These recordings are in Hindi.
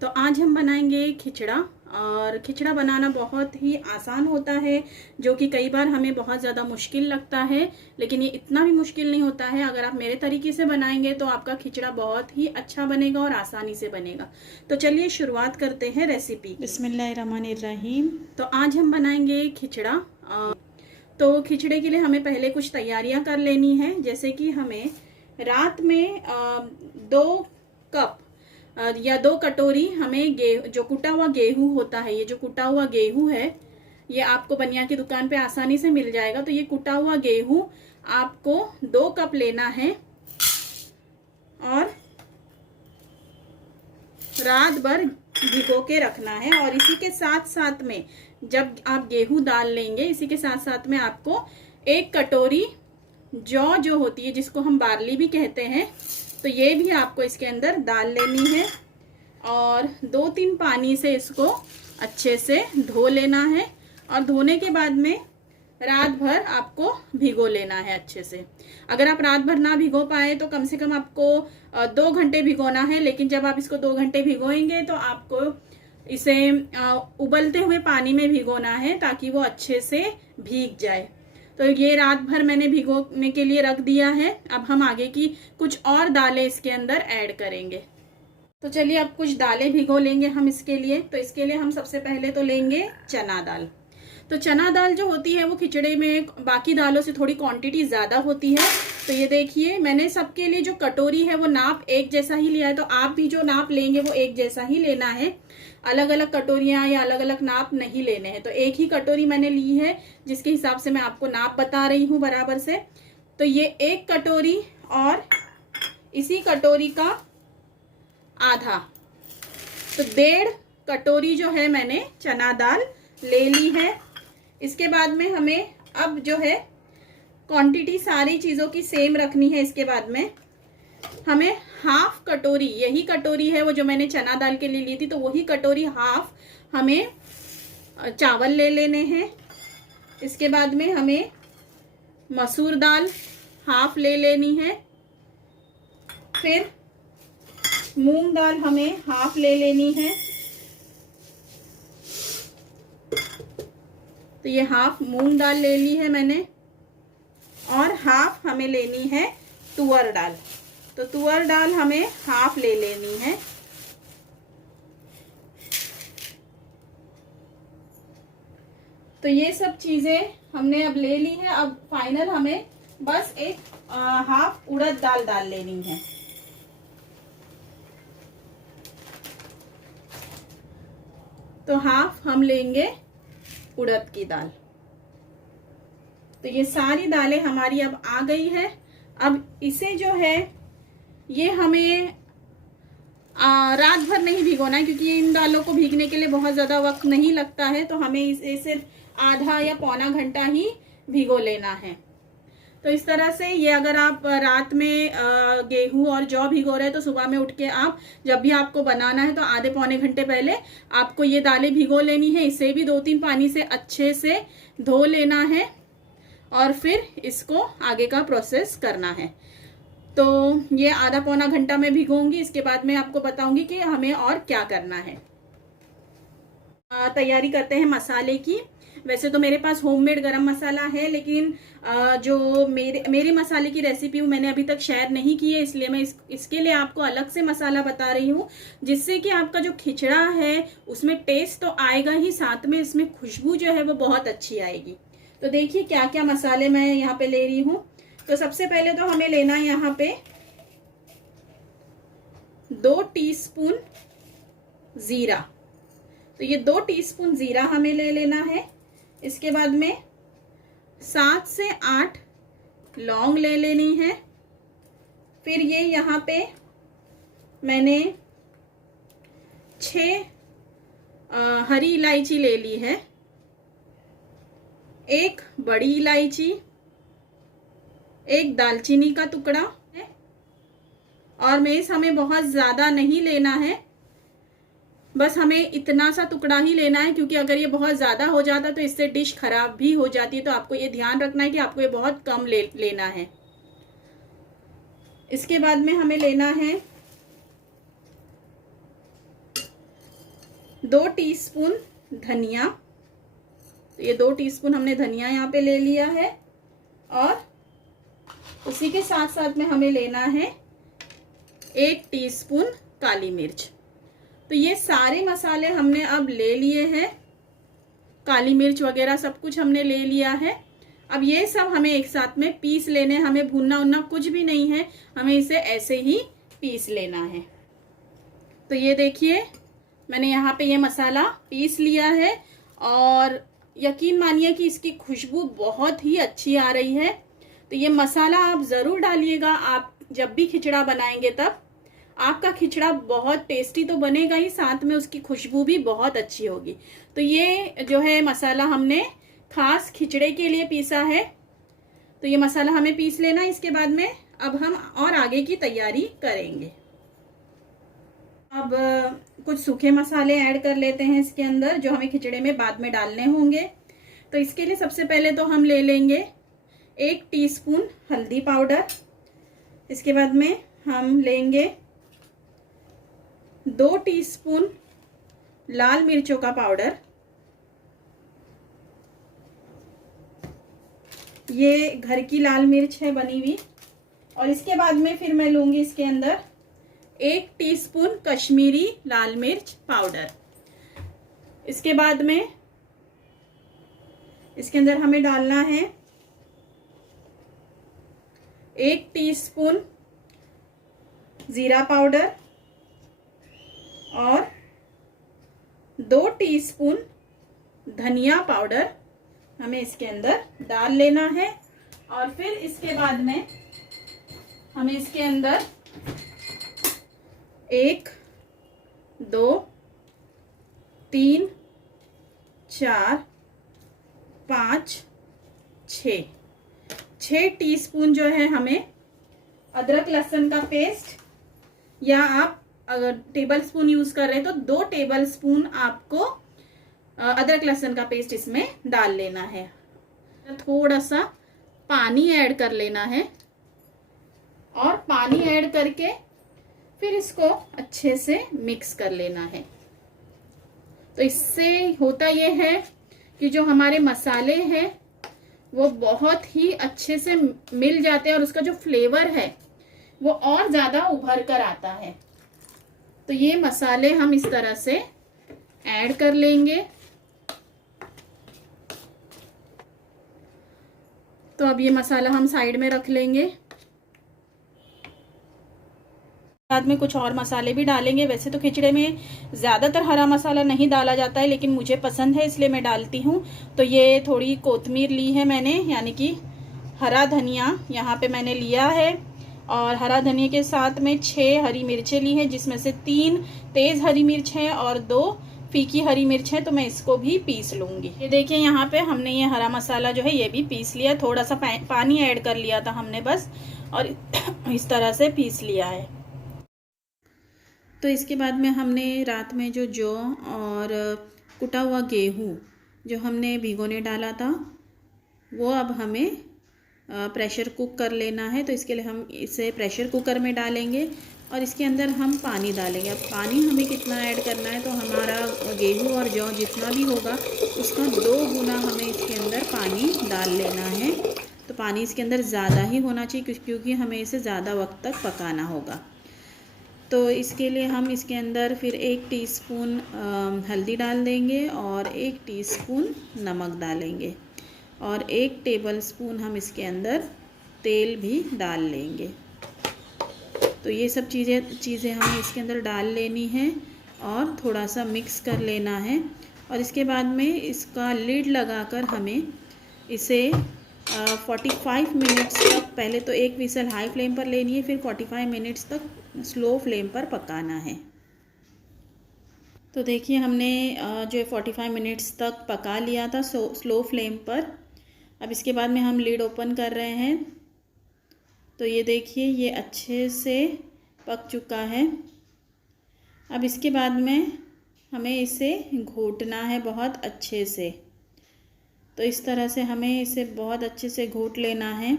तो आज हम बनाएंगे खिचड़ा। और खिचड़ा बनाना बहुत ही आसान होता है, जो कि कई बार हमें बहुत ज़्यादा मुश्किल लगता है, लेकिन ये इतना भी मुश्किल नहीं होता है। अगर आप मेरे तरीके से बनाएंगे तो आपका खिचड़ा बहुत ही अच्छा बनेगा और आसानी से बनेगा। तो चलिए शुरुआत करते हैं रेसिपी की। बिस्मिल्लाहिर्रहमानिर्रहीम। तो आज हम बनाएंगे खिचड़ा। तो खिचड़े के लिए हमें पहले कुछ तैयारियां कर लेनी है, जैसे कि हमें रात में 2 कप या 2 कटोरी हमें जो कुटा हुआ गेहूं होता है, ये जो कुटा हुआ गेहूं है ये आपको बनिया की दुकान पे आसानी से मिल जाएगा। तो ये कुटा हुआ गेहूं आपको 2 कप लेना है और रात भर भिगो के रखना है। और इसी के साथ साथ में जब आप गेहूं डाल लेंगे, इसी के साथ साथ में आपको 1 कटोरी जौ जो होती है, जिसको हम बार्ली भी कहते हैं, तो ये भी आपको इसके अंदर डाल लेनी है और 2-3 पानी से इसको अच्छे से धो लेना है। और धोने के बाद में रात भर आपको भिगो लेना है अच्छे से। अगर आप रात भर ना भिगो पाए तो कम से कम आपको 2 घंटे भिगोना है। लेकिन जब आप इसको 2 घंटे भिगोएंगे तो आपको इसे उबलते हुए पानी में भिगोना है, ताकि वो अच्छे से भीग जाए। तो ये रात भर मैंने भिगोने के लिए रख दिया है। अब हम आगे की कुछ और दालें इसके अंदर ऐड करेंगे। तो चलिए अब कुछ दालें भिगो लेंगे हम इसके लिए। तो इसके लिए हम सबसे पहले तो लेंगे चना दाल। तो चना दाल जो होती है वो खिचड़े में बाकी दालों से थोड़ी क्वांटिटी ज़्यादा होती है। तो ये देखिए, मैंने सबके लिए जो कटोरी है वो नाप एक जैसा ही लिया है। तो आप भी जो नाप लेंगे वो एक जैसा ही लेना है, अलग अलग कटोरियाँ या अलग अलग नाप नहीं लेने हैं। तो एक ही कटोरी मैंने ली है, जिसके हिसाब से मैं आपको नाप बता रही हूँ बराबर से। तो ये 1 कटोरी और इसी कटोरी का आधा, तो 1.5 कटोरी जो है मैंने चना दाल ले ली है। इसके बाद में हमें अब जो है क्वांटिटी सारी चीज़ों की सेम रखनी है। इसके बाद में हमें 1/2 कटोरी, यही कटोरी है वो जो मैंने चना दाल के लिए ली थी, तो वही कटोरी 1/2 हमें चावल ले लेने हैं। इसके बाद में हमें मसूर दाल 1/2 ले लेनी है। फिर मूंग दाल हमें 1/2 ले लेनी है। तो ये 1/2 मूंग दाल ले ली है मैंने। और 1/2 हमें लेनी है तुअर दाल। तो तुअर दाल हमें 1/2 ले लेनी है। तो ये सब चीजें हमने अब ले ली है। अब फाइनल हमें बस एक 1/2 उड़द दाल डाल लेनी है। तो 1/2 हम लेंगे उड़द की दाल। तो ये सारी दालें हमारी अब आ गई है। अब इसे जो है ये हमें रात भर नहीं भिगोना है, क्योंकि इन दालों को भीगने के लिए बहुत ज़्यादा वक्त नहीं लगता है। तो हमें इसे सिर्फ आधा या पौना घंटा ही भिगो लेना है। तो इस तरह से ये अगर आप रात में गेहूं और जौ भिगो रहे हैं, तो सुबह में उठ के आप जब भी आपको बनाना है तो आधे पौने घंटे पहले आपको ये दालें भिगो लेनी है। इसे भी 2-3 पानी से अच्छे से धो लेना है और फिर इसको आगे का प्रोसेस करना है। तो ये आधा पौना घंटा मैं भिगोऊंगी। इसके बाद मैं आपको बताऊंगी कि हमें और क्या करना है। तैयारी करते हैं मसाले की। वैसे तो मेरे पास होममेड गरम मसाला है, लेकिन जो मेरे मसाले की रेसिपी मैंने अभी तक शेयर नहीं की है, इसलिए मैं इसके लिए आपको अलग से मसाला बता रही हूँ, जिससे कि आपका जो खिचड़ा है उसमें टेस्ट तो आएगा ही, साथ में इसमें खुशबू जो है वो बहुत अच्छी आएगी। तो देखिए क्या क्या मसाले मैं यहाँ पे ले रही हूँ। तो सबसे पहले तो हमें लेना है यहाँ पे 2 टीस्पून जीरा। तो ये 2 टीस्पून जीरा हमें ले लेना है। इसके बाद में 7 से 8 लौंग ले लेनी है। फिर ये यहाँ पे मैंने 6 हरी इलायची ले ली है, 1 बड़ी इलायची, 1 दालचीनी का टुकड़ा है। और मेस हमें बहुत ज़्यादा नहीं लेना है, बस हमें इतना सा टुकड़ा ही लेना है, क्योंकि अगर ये बहुत ज़्यादा हो जाता तो इससे डिश खराब भी हो जाती है। तो आपको ये ध्यान रखना है कि आपको ये बहुत कम लेना है। इसके बाद में हमें लेना है 2 टीस्पून धनिया, तो ये 2 टीस्पून हमने धनिया यहाँ पे ले लिया है। और उसी के साथ साथ में हमें लेना है 1 टीस्पून काली मिर्च। तो ये सारे मसाले हमने अब ले लिए हैं, काली मिर्च वगैरह सब कुछ हमने ले लिया है। अब ये सब हमें एक साथ में पीस लेने, हमें भूनना उनना कुछ भी नहीं है, हमें इसे ऐसे ही पीस लेना है। तो ये देखिए मैंने यहाँ पे ये मसाला पीस लिया है और यकीन मानिए कि इसकी खुशबू बहुत ही अच्छी आ रही है। तो ये मसाला आप ज़रूर डालिएगा, आप जब भी खिचड़ा बनाएंगे तब आपका खिचड़ा बहुत टेस्टी तो बनेगा ही, साथ में उसकी खुशबू भी बहुत अच्छी होगी। तो ये जो है मसाला हमने खास खिचड़े के लिए पीसा है, तो ये मसाला हमें पीस लेना। इसके बाद में अब हम और आगे की तैयारी करेंगे। अब कुछ सूखे मसाले ऐड कर लेते हैं इसके अंदर, जो हमें खिचड़े में बाद में डालने होंगे। तो इसके लिए सबसे पहले तो हम ले लेंगे 1 टीस्पून हल्दी पाउडर। इसके बाद में हम लेंगे 2 टीस्पून लाल मिर्चों का पाउडर, ये घर की लाल मिर्च है बनी हुई। और इसके बाद में फिर मैं लूंगी इसके अंदर 1 टीस्पून कश्मीरी लाल मिर्च पाउडर। इसके बाद में इसके अंदर हमें डालना है 1 टीस्पून जीरा पाउडर और 2 टीस्पून धनिया पाउडर हमें इसके अंदर डाल लेना है। और फिर इसके बाद में हमें इसके अंदर 1 2 3 4 5 6 टीस्पून जो है हमें अदरक लहसुन का पेस्ट, या आप अगर टेबल स्पून यूज कर रहे हैं तो 2 टेबल स्पून आपको अदरक लहसुन का पेस्ट इसमें डाल लेना है। थोड़ा सा पानी ऐड कर लेना है और पानी ऐड करके फिर इसको अच्छे से मिक्स कर लेना है। तो इससे होता ये है कि जो हमारे मसाले हैं वो बहुत ही अच्छे से मिल जाते हैं और उसका जो फ्लेवर है वो और ज़्यादा उभर कर आता है। तो ये मसाले हम इस तरह से ऐड कर लेंगे। तो अब ये मसाला हम साइड में रख लेंगे। बाद में कुछ और मसाले भी डालेंगे। वैसे तो खिचड़े में ज़्यादातर हरा मसाला नहीं डाला जाता है, लेकिन मुझे पसंद है इसलिए मैं डालती हूँ। तो ये थोड़ी कोतमीर ली है मैंने, यानी कि हरा धनिया यहाँ पे मैंने लिया है। और हरा धनिया के साथ में 6 हरी मिर्चें ली हैं, जिसमें से 3 तेज़ हरी मिर्च हैं और 2 फीकी हरी मिर्च है। तो मैं इसको भी पीस लूँगी। ये देखिए यहाँ पे हमने ये हरा मसाला जो है ये भी पीस लिया। थोड़ा सा पानी ऐड कर लिया था हमने बस, और इस तरह से पीस लिया है। तो इसके बाद में हमने रात में जो जौ और कुटा हुआ गेहूँ जो हमने भिगोने डाला था वो अब हमें प्रेशर कुक कर लेना है। तो इसके लिए हम इसे प्रेशर कुकर में डालेंगे और इसके अंदर हम पानी डालेंगे। अब पानी हमें कितना ऐड करना है, तो हमारा गेहूँ और जौ जितना भी होगा उसका 2 गुना हमें इसके अंदर पानी डाल लेना है। तो पानी इसके अंदर ज़्यादा ही होना चाहिए क्योंकि हमें इसे ज़्यादा वक्त तक पकाना होगा। तो इसके लिए हम इसके अंदर फिर 1 टीस्पून हल्दी डाल देंगे और 1 टीस्पून नमक डालेंगे और 1 टेबलस्पून हम इसके अंदर तेल भी डाल लेंगे। तो ये सब चीज़ें हमें इसके अंदर डाल लेनी है और थोड़ा सा मिक्स कर लेना है। और इसके बाद में इसका लिड लगाकर हमें इसे 45 मिनट्स तक, पहले तो 1 विसल हाई फ्लेम पर लेनी है, फिर 45 मिनट्स तक स्लो फ्लेम पर पकाना है। तो देखिए हमने जो 45 मिनट्स तक पका लिया था स्लो फ्लेम पर। अब इसके बाद में हम लीड ओपन कर रहे हैं। तो ये देखिए ये अच्छे से पक चुका है। अब इसके बाद में हमें इसे घोटना है बहुत अच्छे से। तो इस तरह से हमें इसे बहुत अच्छे से घोट लेना है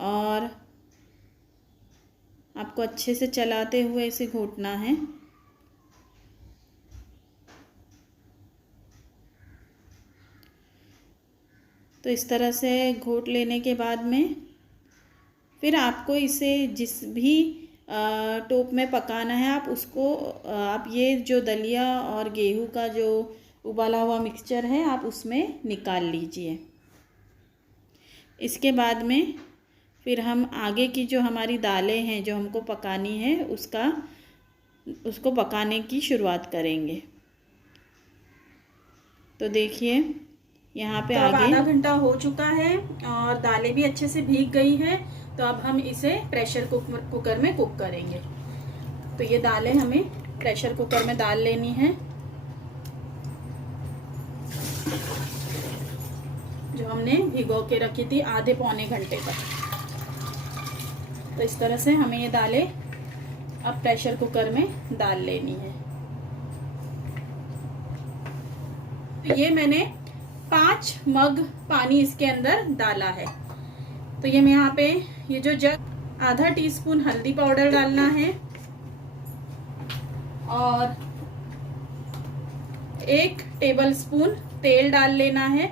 और आपको अच्छे से चलाते हुए इसे घोटना है। तो इस तरह से घोट लेने के बाद में फिर आपको इसे जिस भी टोप में पकाना है आप उसको आप ये जो दलिया और गेहूं का जो उबाला हुआ मिक्सचर है आप उसमें निकाल लीजिए। इसके बाद में फिर हम आगे की जो हमारी दालें हैं जो हमको पकानी है उसको पकाने की शुरुआत करेंगे। तो देखिए यहाँ पे आगे आधा घंटा हो चुका है और दालें भी अच्छे से भीग गई है। तो अब हम इसे प्रेशर कुकर में कुक करेंगे। तो ये दालें हमें प्रेशर कुकर में डाल लेनी है, जो हमने भिगो के रखी थी आधे पौने घंटे तक। तो इस तरह से हमें ये दालें अब प्रेशर कुकर में डाल लेनी है। तो ये मैंने 5 मग पानी इसके अंदर डाला है। तो ये मैं यहाँ पे ये जो जग आधा टीस्पून हल्दी पाउडर डालना है और 1 टेबलस्पून तेल डाल लेना है।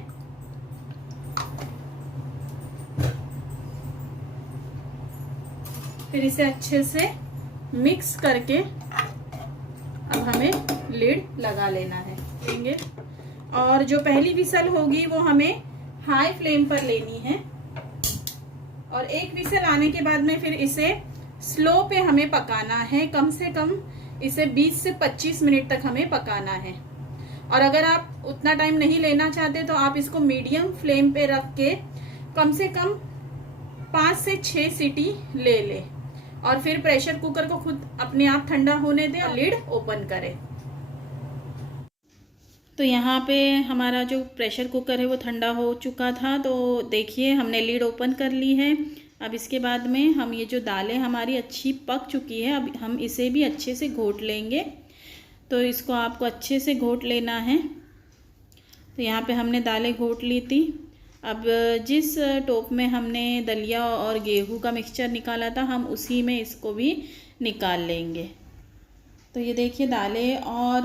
फिर इसे अच्छे से मिक्स करके अब हमें लिड लगा लेना है लेंगे। और जो पहली विसल होगी वो हमें हाई फ्लेम पर लेनी है और एक विसल आने के बाद में फिर इसे स्लो पे हमें पकाना है। कम से कम इसे 20 से 25 मिनट तक हमें पकाना है। और अगर आप उतना टाइम नहीं लेना चाहते तो आप इसको मीडियम फ्लेम पे रख के कम से कम 5 से 6 सीटी ले ले और फिर प्रेशर कुकर को खुद अपने आप ठंडा होने दे और लिड ओपन करें। तो यहाँ पे हमारा जो प्रेशर कुकर है वो ठंडा हो चुका था। तो देखिए हमने लीड ओपन कर ली है। अब इसके बाद में हम ये जो दालें हमारी अच्छी पक चुकी है अब हम इसे भी अच्छे से घोट लेंगे। तो इसको आपको अच्छे से घोट लेना है। तो यहाँ पे हमने दालें घोट ली थी। अब जिस टोप में हमने दलिया और गेहूं का मिक्सचर निकाला था हम उसी में इसको भी निकाल लेंगे। तो ये देखिए दालें और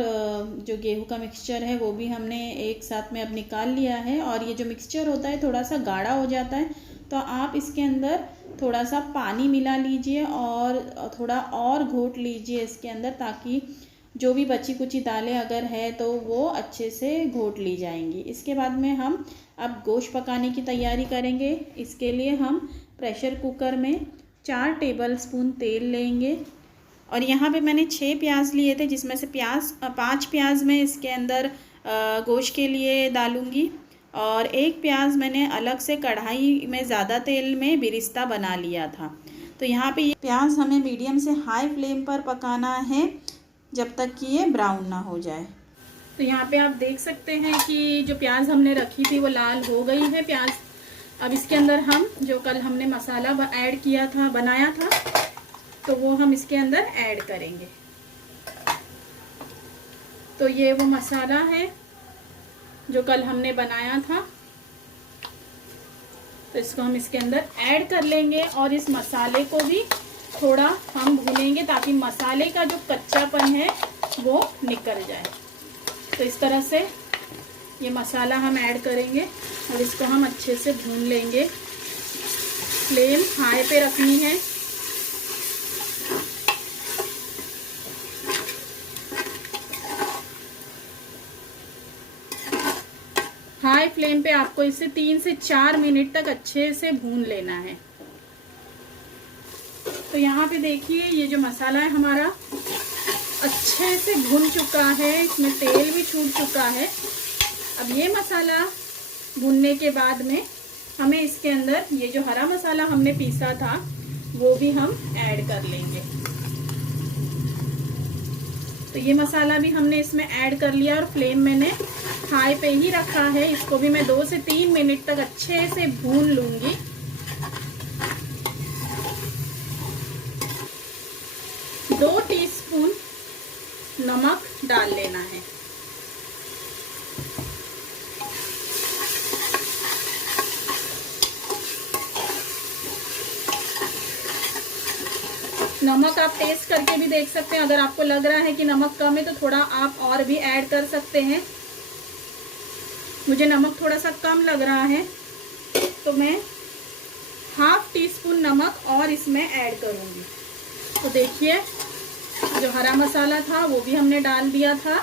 जो गेहूं का मिक्सचर है वो भी हमने एक साथ में अब निकाल लिया है। और ये जो मिक्सचर होता है थोड़ा सा गाढ़ा हो जाता है तो आप इसके अंदर थोड़ा सा पानी मिला लीजिए और थोड़ा और घोट लीजिए इसके अंदर, ताकि जो भी बची कुची दालें अगर है तो वो अच्छे से घोट ली जाएंगी। इसके बाद में हम अब गोश्त पकाने की तैयारी करेंगे। इसके लिए हम प्रेशर कुकर में 4 टेबलस्पून तेल लेंगे और यहाँ पे मैंने 6 प्याज लिए थे, जिसमें से 5 प्याज मैं इसके अंदर गोश्त के लिए डालूँगी और 1 प्याज मैंने अलग से कढ़ाई में ज़्यादा तेल में बिरिस्ता बना लिया था। तो यहाँ पे ये प्याज हमें मीडियम से हाई फ्लेम पर पकाना है जब तक कि ये ब्राउन ना हो जाए। तो यहाँ पे आप देख सकते हैं कि जो प्याज हमने रखी थी वो लाल हो गई है प्याज। अब इसके अंदर हम जो कल हमने मसाला ऐड किया था बनाया था तो वो हम इसके अंदर ऐड करेंगे। तो ये वो मसाला है जो कल हमने बनाया था, तो इसको हम इसके अंदर ऐड कर लेंगे और इस मसाले को भी थोड़ा हम भूनेंगे ताकि मसाले का जो कच्चापन है वो निकल जाए। तो इस तरह से ये मसाला हम ऐड करेंगे और इसको हम अच्छे से भून लेंगे। फ्लेम हाई पे रखनी है। हाई फ्लेम पे आपको इसे 3 से 4 मिनट तक अच्छे से भून लेना है। तो यहाँ पे देखिए ये जो मसाला है हमारा अच्छे से भुन चुका है, इसमें तेल भी छूट चुका है। अब ये मसाला भुनने के बाद में हमें इसके अंदर ये जो हरा मसाला हमने पीसा था वो भी हम ऐड कर लेंगे। तो ये मसाला भी हमने इसमें ऐड कर लिया और फ्लेम मैंने हाई पे ही रखा है। इसको भी मैं 2 से 3 मिनट तक अच्छे से भून लूंगी। दो टीस्पून नमक डाल लेना है। नमक आप टेस्ट करके भी देख सकते हैं। अगर आपको लग रहा है कि नमक कम है तो थोड़ा आप और भी ऐड कर सकते हैं। मुझे नमक थोड़ा सा कम लग रहा है तो मैं हाफ टी स्पून नमक और इसमें ऐड करूँगी। तो देखिए जो हरा मसाला था वो भी हमने डाल दिया था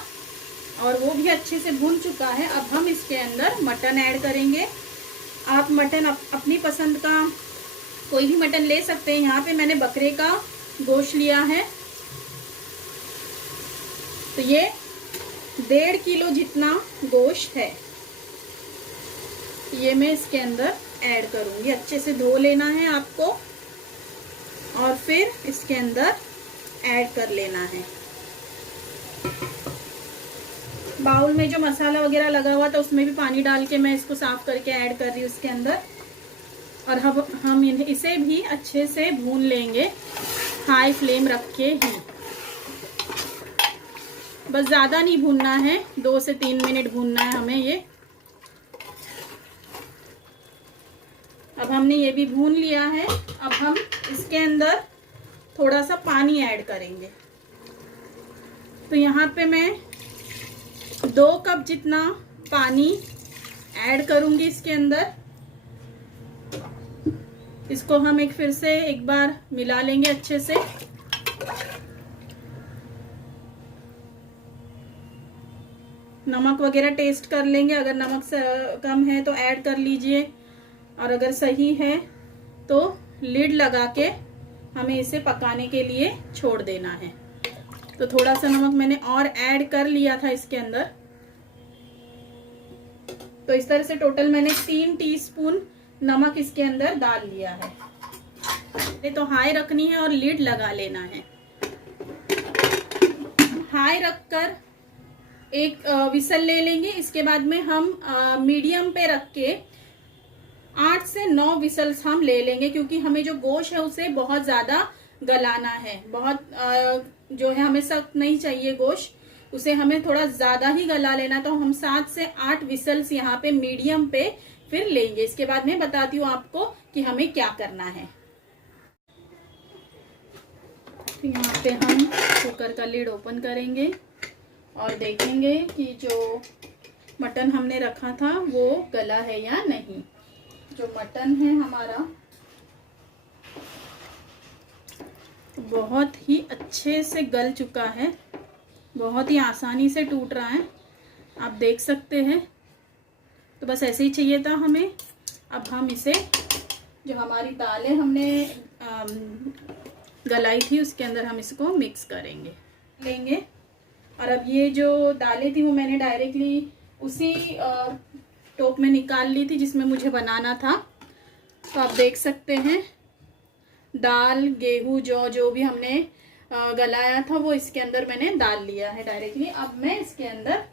और वो भी अच्छे से भून चुका है। अब हम इसके अंदर मटन ऐड करेंगे। आप मटन अपनी पसंद का कोई भी मटन ले सकते हैं। यहाँ पे मैंने बकरे का गोश्त लिया है, तो ये 1.5 किलो जितना गोश्त है, ये मैं इसके अंदर ऐड करूँगी। अच्छे से धो लेना है आपको और फिर इसके अंदर ऐड कर लेना है। बाउल में जो मसाला वगैरह लगा हुआ था उसमें भी पानी डाल के मैं इसको साफ करके ऐड कर रही हूँ इसके अंदर। और हम इसे भी अच्छे से भून लेंगे हाई फ्लेम रख के ही। बस ज़्यादा नहीं भूनना है, 2 से 3 मिनट भूनना है हमें ये। अब हमने ये भी भून लिया है। अब हम इसके अंदर थोड़ा सा पानी ऐड करेंगे। तो यहाँ पे मैं 2 कप जितना पानी ऐड करूँगी इसके अंदर। इसको हम फिर से एक बार मिला लेंगे अच्छे से। नमक वगैरह टेस्ट कर लेंगे, अगर नमक से कम है तो ऐड कर लीजिए और अगर सही है तो लिड लगा के हमें इसे पकाने के लिए छोड़ देना है। तो थोड़ा सा नमक मैंने और ऐड कर लिया था इसके अंदर। तो इस तरह से टोटल मैंने 3 टीस्पून नमक इसके अंदर डाल लिया है। तो हाई रखनी है और लिड लगा लेना है। हाई रखकर एक विसल ले लेंगे। इसके बाद में हम मीडियम पे रख के 8 से 9 विसल्स हम ले लेंगे, क्योंकि हमें जो गोश्त है उसे बहुत ज्यादा गलाना है। बहुत जो है हमें सख्त नहीं चाहिए गोश्त, उसे हमें थोड़ा ज्यादा ही गला लेना। तो हम 7 से 8 विसल्स यहाँ पे मीडियम पे फिर लेंगे। इसके बाद मैं बताती हूँ आपको कि हमें क्या करना है। तो यहाँ पे हम कुकर का लिड ओपन करेंगे और देखेंगे कि जो मटन हमने रखा था वो गला है या नहीं। जो मटन है हमारा बहुत ही अच्छे से गल चुका है, बहुत ही आसानी से टूट रहा है, आप देख सकते हैं। तो बस ऐसे ही चाहिए था हमें। अब हम इसे जो हमारी दालें हमने गलाई थी उसके अंदर हम इसको मिक्स करेंगे लेंगे। और अब ये जो दालें थी वो मैंने डायरेक्टली उसी टोप में निकाल ली थी जिसमें मुझे बनाना था। तो आप देख सकते हैं दाल, गेहूं, जौ जो भी हमने गलाया था वो इसके अंदर मैंने डाल लिया है डायरेक्टली। अब मैं इसके अंदर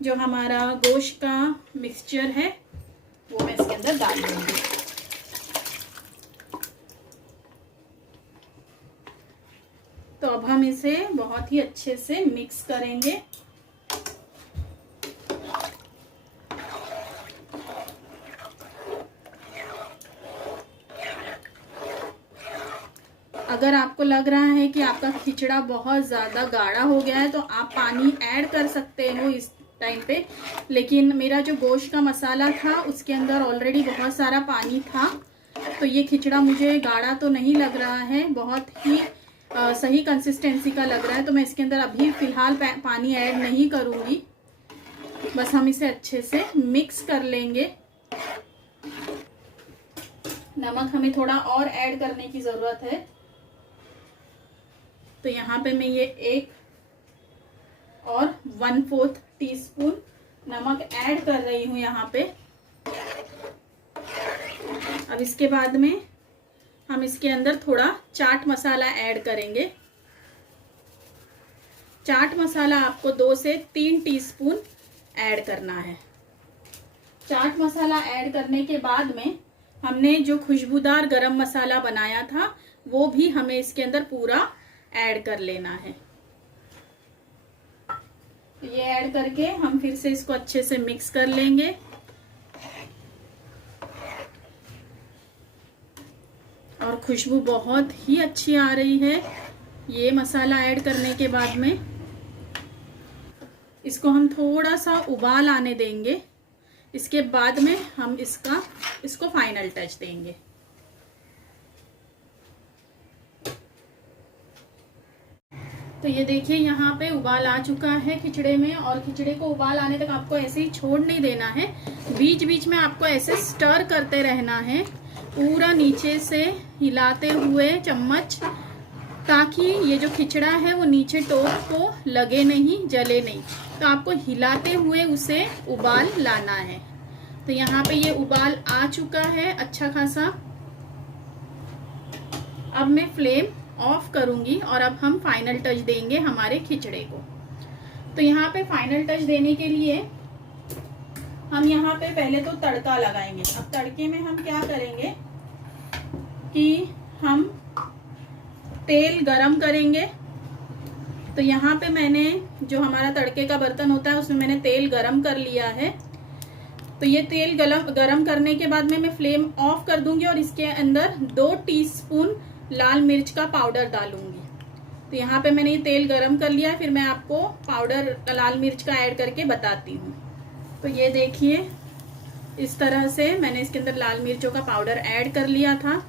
जो हमारा गोश्त का मिक्सचर है वो मैं इसके अंदर डाल दूंगी। तो अब हम इसे बहुत ही अच्छे से मिक्स करेंगे। अगर आपको लग रहा है कि आपका खिचड़ा बहुत ज़्यादा गाढ़ा हो गया है तो आप पानी ऐड कर सकते हो इस टाइम पे, लेकिन मेरा जो गोश्त का मसाला था उसके अंदर ऑलरेडी बहुत सारा पानी था, तो ये खिचड़ा मुझे गाढ़ा तो नहीं लग रहा है, बहुत ही सही कंसिस्टेंसी का लग रहा है। तो मैं इसके अंदर अभी फ़िलहाल पानी ऐड नहीं करूँगी। बस हम इसे अच्छे से मिक्स कर लेंगे। नमक हमें थोड़ा और ऐड करने की ज़रूरत है। तो यहाँ पे मैं ये 1 और 1/4 टीस्पून नमक ऐड कर रही हूँ यहाँ पे। अब इसके बाद में हम इसके अंदर थोड़ा चाट मसाला ऐड करेंगे। चाट मसाला आपको 2 से 3 टीस्पून ऐड करना है। चाट मसाला ऐड करने के बाद में हमने जो खुशबूदार गरम मसाला बनाया था वो भी हमें इसके अंदर पूरा ऐड कर लेना है। ये ऐड करके हम फिर से इसको अच्छे से मिक्स कर लेंगे। और खुशबू बहुत ही अच्छी आ रही है ये मसाला ऐड करने के बाद में। इसको हम थोड़ा सा उबाल आने देंगे, इसके बाद में हम इसको फाइनल टच देंगे। तो ये देखिए यहाँ पे उबाल आ चुका है खिचड़े में, और खिचड़े को उबाल आने तक आपको ऐसे ही छोड़ नहीं देना है, बीच बीच में आपको ऐसे स्टर करते रहना है, पूरा नीचे से हिलाते हुए चम्मच, ताकि ये जो खिचड़ा है वो नीचे टोप को लगे नहीं, जले नहीं। तो आपको हिलाते हुए उसे उबाल लाना है। तो यहाँ पे ये उबाल आ चुका है अच्छा खासा। अब मैं फ्लेम ऑफ करूंगी और अब हम फाइनल टच देंगे हमारे खिचड़े को। तो यहाँ पे फाइनल टच देने के लिए हम यहाँ पे पहले तो तड़का लगाएंगे। अब तड़के में हम क्या करेंगे कि हम तेल गरम करेंगे। तो यहाँ पे मैंने जो हमारा तड़के का बर्तन होता है उसमें मैंने तेल गरम कर लिया है। तो ये तेल गरम करने के बाद में मैं फ्लेम ऑफ कर दूंगी और इसके अंदर 2 टीस्पून लाल मिर्च का पाउडर डालूंगी। तो यहाँ पे मैंने ये तेल गरम कर लिया है, फिर मैं आपको पाउडर लाल मिर्च का ऐड करके बताती हूँ। तो ये देखिए इस तरह से मैंने इसके अंदर लाल मिर्चों का पाउडर ऐड कर लिया था।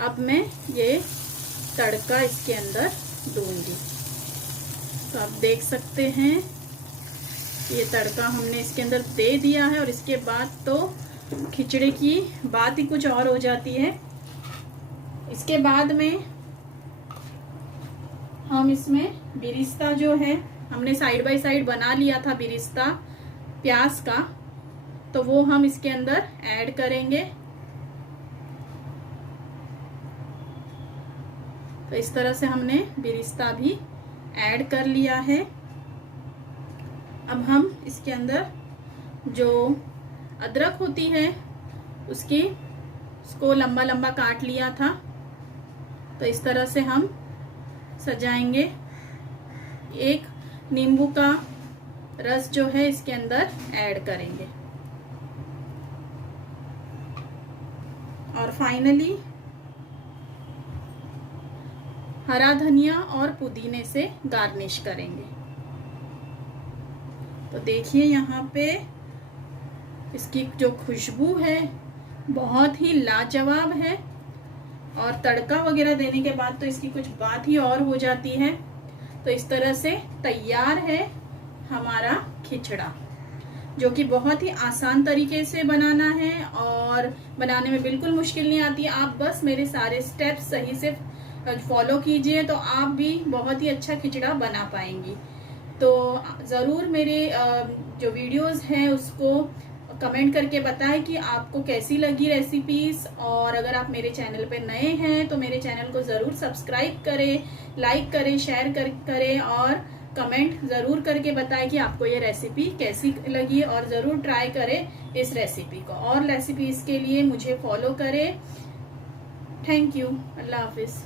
अब मैं ये तड़का इसके अंदर दूंगी। तो आप देख सकते हैं ये तड़का हमने इसके अंदर दे दिया है, और इसके बाद तो खिचड़े की बात ही कुछ और हो जाती है। इसके बाद में हम इसमें बिरिस्ता जो है हमने साइड बाय साइड बना लिया था बिरिस्ता प्याज का, तो वो हम इसके अंदर ऐड करेंगे। तो इस तरह से हमने बिरिस्ता भी ऐड कर लिया है। अब हम इसके अंदर जो अदरक होती है उसको लंबा लंबा काट लिया था, तो इस तरह से हम सजाएंगे। एक नींबू का रस जो है इसके अंदर ऐड करेंगे, और फाइनली हरा धनिया और पुदीने से गार्निश करेंगे। तो देखिए यहाँ पे इसकी जो खुशबू है बहुत ही लाजवाब है, और तड़का वगैरह देने के बाद तो इसकी कुछ बात ही और हो जाती है। तो इस तरह से तैयार है हमारा खिचड़ा, जो कि बहुत ही आसान तरीके से बनाना है और बनाने में बिल्कुल मुश्किल नहीं आती। आप बस मेरे सारे स्टेप्स सही से फॉलो कीजिए तो आप भी बहुत ही अच्छा खिचड़ा बना पाएंगी। तो ज़रूर मेरे जो वीडियोस हैं उसको कमेंट करके बताएं कि आपको कैसी लगी रेसिपीज, और अगर आप मेरे चैनल पे नए हैं तो मेरे चैनल को ज़रूर सब्सक्राइब करें, लाइक करें, शेयर करें, और कमेंट ज़रूर करके बताएं कि आपको ये रेसिपी कैसी लगी, और ज़रूर ट्राई करें इस रेसिपी को। और रेसिपीज़ के लिए मुझे फॉलो करें। Thank you. अल्लाह हाफिज़।